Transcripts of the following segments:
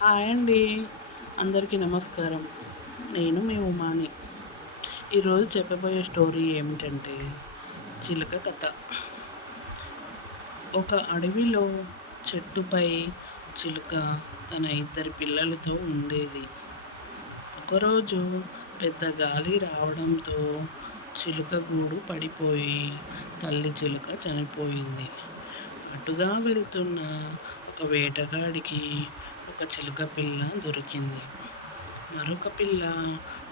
Hi అండి. అందరికీ నమస్కారం. నేను మీ ఉమాని. ఈరోజు చెప్పబోయే స్టోరీ ఏమిటంటే చిలుక కథ. ఒక అడవిలో చెట్టుపై చిలుక తన ఇద్దరి పిల్లలతో ఉండేది. ఒకరోజు పెద్ద గాలి రావడంతో చిలుక గూడు పడిపోయి తల్లి చిలుక చనిపోయింది. అటుగా వెళ్తున్న ఒక వేటగాడికి ఒక చిలుక పిల్ల దొరికింది. మరొక పిల్ల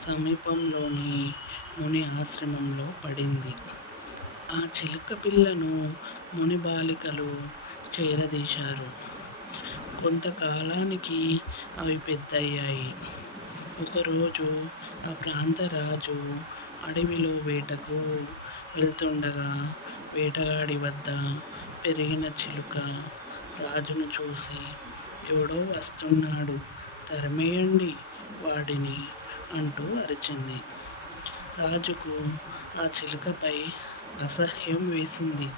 సమీపంలోని ముని ఆశ్రమంలో పడింది. ఆ చిలుక పిల్లను ముని బాలికలు చేరదీశారు. కొంతకాలానికి అవి పెద్దయ్యాయి. ఒకరోజు ఆ ప్రాంత రాజు అడవిలో వేటకు వెళ్తుండగా వేటగాడి వద్ద పెరిగిన చిలుక రాజును చూసి, ఎవడో వస్తున్నాడు, తరిమేయండి వాడిని అంటూ అరిచింది. రాజుకు ఆ చిలుకపై అసహ్యం వేసింది.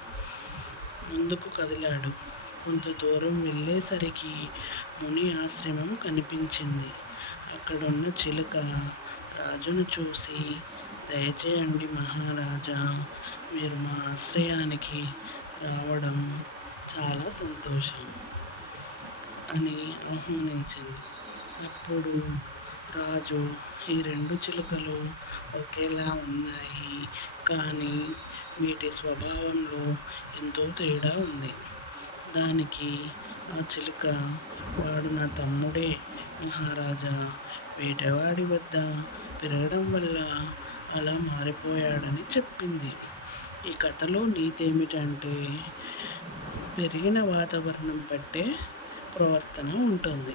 ముందుకు కదిలాడు. కొంత దూరం వెళ్ళేసరికి ముని ఆశ్రమం కనిపించింది. అక్కడున్న చిలుక రాజును చూసి, దయచేయండి మహారాజా, మీరు మా ఆశ్రయానికి రావడం చాలా సంతోషం అని ఆహ్వానించింది. అప్పుడు రాజు, ఈ రెండు చిలుకలు ఒకేలా ఉన్నాయి, కానీ వీటి స్వభావంలో ఎంతో తేడా ఉంది. దానికి ఆ చిలుక, వాడు నా తమ్ముడే మహారాజా, వేటవాడి వద్ద పెరగడం వల్ల అలా మారిపోయాడని చెప్పింది. ఈ కథలో నీతి ఏమిటంటే, పెరిగిన వాతావరణం బట్టే ప్రవర్తన ఉంటుంది.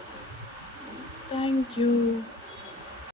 Thank you.